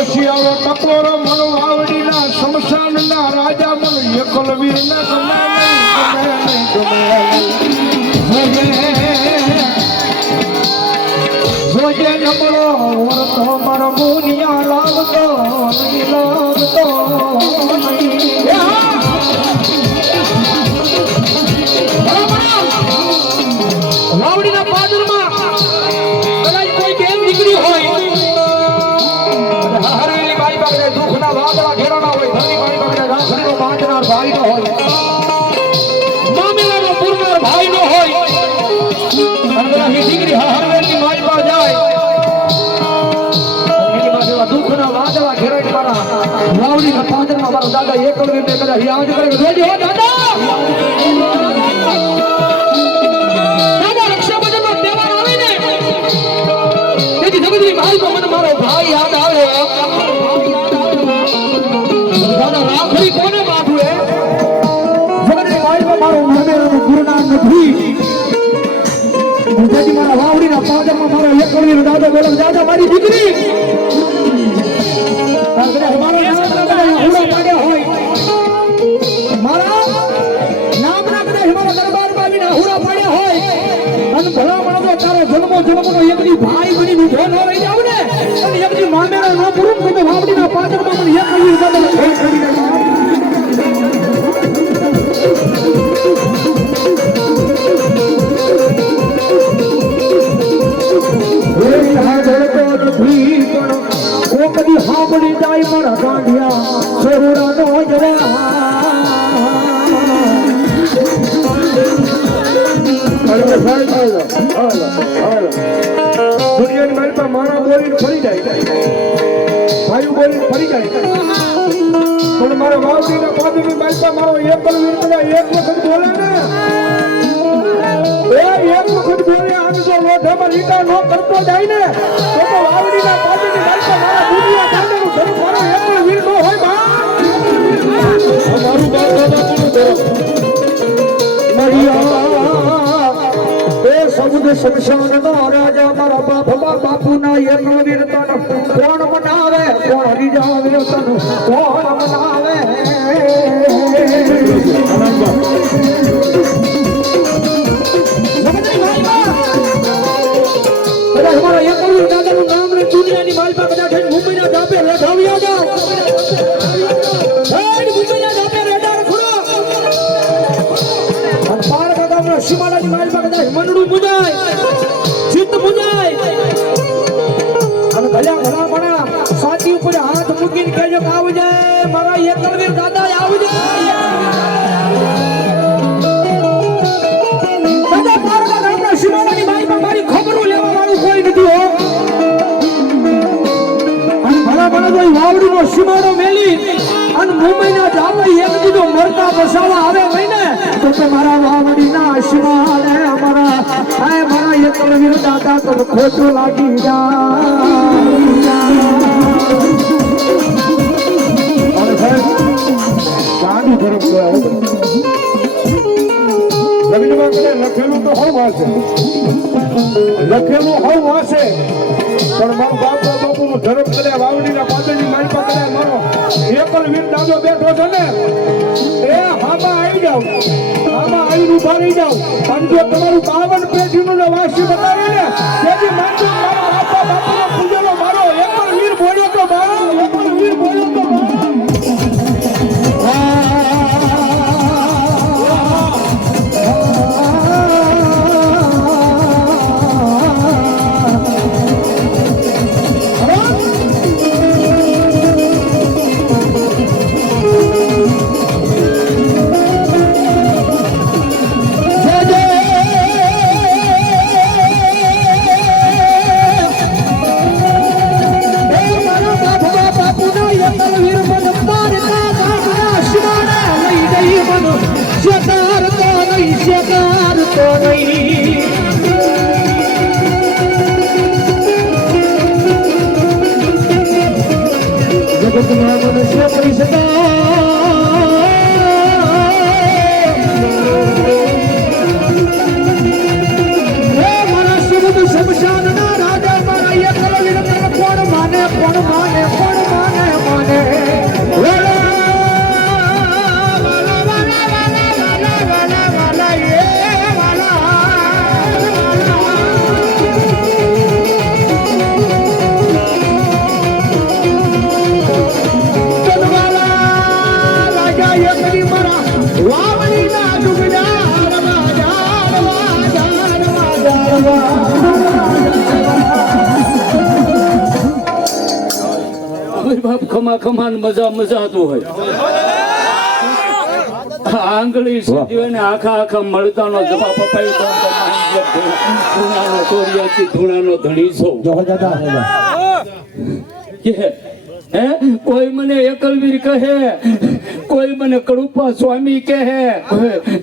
ઓશિયાળો ટકોરો મનો વાવડીના શમશાનના રાજા મન એકલ વીરના ગમે નહીં, ગમે નહીં, ગમે નહીં. જોજે નબળો વરતો મારો મુનિયા લાવતો નહીં નહીં. બાંધનાર ભાઈ નો હોય. મામેલાનો પૂરનાર ભાઈ નો હોય. અને એ દીકરી હરેલી માઈ પા જાય. દુઃખના વાદળા ઘેરાય મારા વાવડીના પાદરમાં મારા દાદા એકલ વીરને કદાચ યાદ કરે જોજો દાદા! પાદરમાં મારો એક કરોડ દાદા બોલે દાદા મારી દીકરી. મારા નામના કદાચ મારા દરબારમાં આવીને હુડા પાડ્યા હોય. અને ભલા માણસો તારો જન્મો જન્મનો એકદી ભાઈ બની ઊભો ન રહી જાવ ને. અને એકદી મામેરા ન પૂરું તો વાવડીના પાદરમાં મને એક કરોડ દાદા કરી દે કદી સાંભળી જાય મારા ગાંઠિયા સોરુડા નો જવા. દુનિયાની મારી મારા બોલીને ફરી જાય ભાઈ બોલીને ફરી જાય પણ મારા વાવડીના પાદરની મારી મારો એકલ વીર કદાચ એક વખત બોલે ને લોઢામાં લીટા ન કરતો જાય ને તો તો વાવડીના મારી પાસે મારા દુનિયા કાંડેનું ધરું મારો એકલ વીર નો હોય બા. અમારું બાપ દાદાનું ધરું મરિયા. એ સબુદ શમશાન નો રાજા મારા બાપ બાપુ ના એક વીરતા કોણ મનાવે? કોણ રીજાવે તન? કોણ મનાવે? કદાચ મારા એક વીર દાદાનું નામ ને દુનિયાની માલપા કદાચ થઈને મુંબઈના ધાબે રેઠાવ્યા જાવ થઈને મુંબઈના ધાબે રેઠા રખડો. અને પારકા ગામના અને ભલા ભલા ભણા સાચી ઉપર હાથ મૂકીને કહેજો આવજે, મારા એકલવીર દાદા આવજે. મુંબઈના જાપે એક દીધો મરતા બસાવા આવે હોય ને તો કે મારા વાવડીના સીમાડે અમારા. હાય મારા એકલ વીર દાદા ખોટું લાગી સાહેબ, ગાંડી તરફ હો. જમીનમાં લખેલું તો હવ વાંચે લખેલું હવ વાંચે પણ મારો બાપ બાપુનો ધર્મ કરે વાવડીના પાદરની પાસે કદાચ મારો એકલ વીર દાદો બેઠો છે ને, એ હામાં આવી જાવ હામાં આવીને ઊભા રહી જાવ પણ જો તમારું બાવન પેઢીનું વાસી બતાવી ને તેથી માનજો તો નહીં શકાર તો નહીં જગતમાં મનુષ્ય કરી ખમા ખમા મજા મજાતું હોય. આંગળી સીધી ને આખા આખા મળતાનો જવાબ અપાયો ધૂણાનો ધૂણાનો ધણી છો. કે હે? કોઈ મને એકલવીર કહે કોઈ મને કડુપા સ્વામી કહે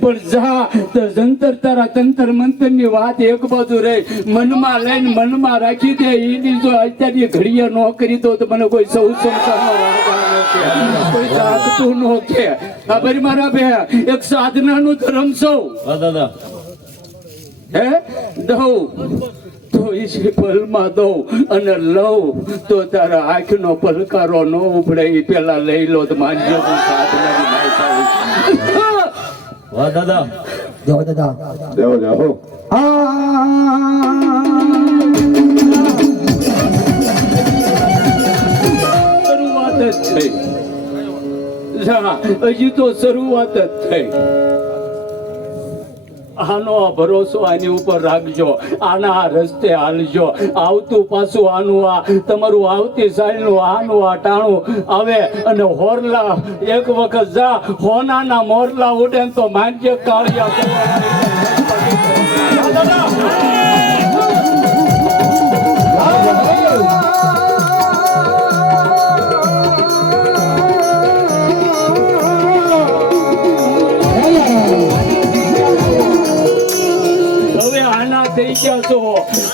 પણ જા તો જંતર તારા તંતર મંતરની વાત એક બાજુ રહે. મનમાં લઈને મનમાં રાખી દે. એની જો અત્યારની ઘડીએ ન કરી દો તો મને કોઈ સૌ કે કોઈ જાગતું ન કે આ બરી મારા બે એક સાધનાનું ધર્મ સૌ. દાદા. હે? દઉં તો ઈસી પલમાં દઉં અને લઉં તો તારા આંખનો પલકારો ન ઉપડે. એ પેલા લઈ લો તો માનજો હું સાધનાની માહિતી આવું. વાહ દાદા. જો દાદા. જાઓ જાઓ. શરૂઆત જ થઈ. જા, હજી તો શરૂઆત જ થઈ. આનો ભરોસો આની ઉપર રાખજો. આના રસ્તે હાલજો. આવતું પાછું આનું આ, તમારું આવતી સાલનું આનું આ ટાણું આવે અને હોરલા, એક વખત જા, હોનાના મોરલા ઉડે તો માનજે કાળિયા થઈ ગયા છો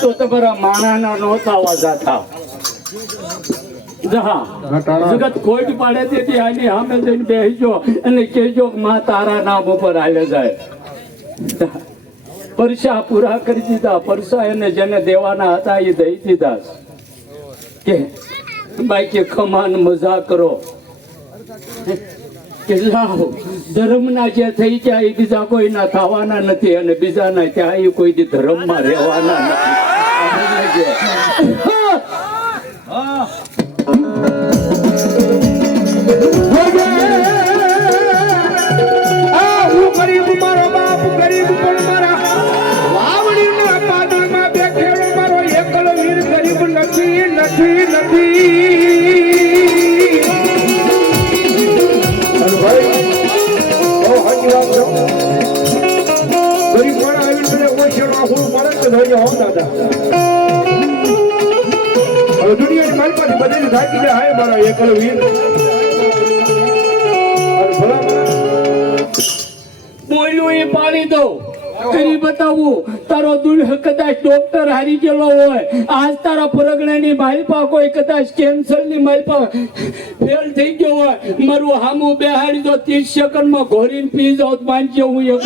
તો તમારા માણાના નોતાવા જાતા. જગત ખોટ પાડે તેથી આની સામે જઈને બેસજો અને કહેજો કે તારા નામ ઉપર હાલે જાય. પરસા પૂરા કરી દીધા. પરસા એને જેને દેવાના હતા એ દઈ દીધા. કે બાકી ખમાન મજા કરો. કે ધર્મના જે થઈ ગયા એ બીજા કોઈના થવાના નથી અને બીજાના ત્યાં એ કોઈ ધર્મમાં રહેવાના નથી. થાકી જાય હાય મારા એકલ વીર. બોલ્યું, એ પાડી દો કરી બતાવું, તારો દુલ્હ કદાચ ડોક્ટર હારી ગયેલો હોય. આજ તારા પરગણાની માલપા કોઈ કદાચ કેન્સરની માલપા ફેલ થઈ ગયો હોય. મારું હામું બેહાડી દો, ત્રીસ સેકન્ડમાં ઘોરીને પી જાઉં માનજો હું એક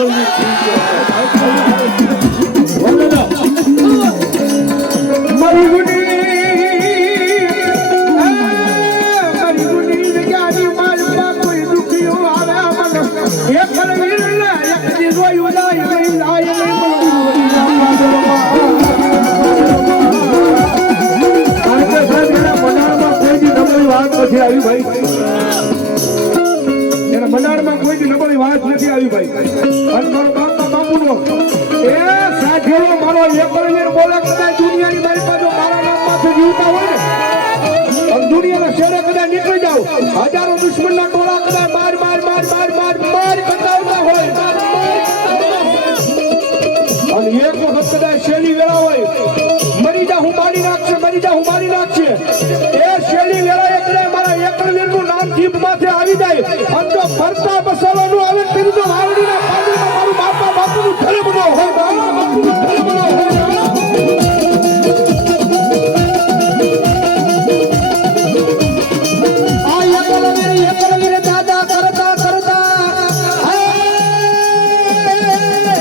તમે કદાચ નીકળી જાઓ. હજારો દુશ્મનના ટોળા કદાચ માર માર માર માર માર માર બતાવતા હોય. અને એક વખત કદાચ શેલી વેળા હોય. મરી જા, હું મારી નાખશે, મરી જા, હું મારી નાખશે. એ શેલી વેળા એ કદાચ મારા એકણ નામ જીભ માથે આવી જાય. અને જો ફરતા બસાલો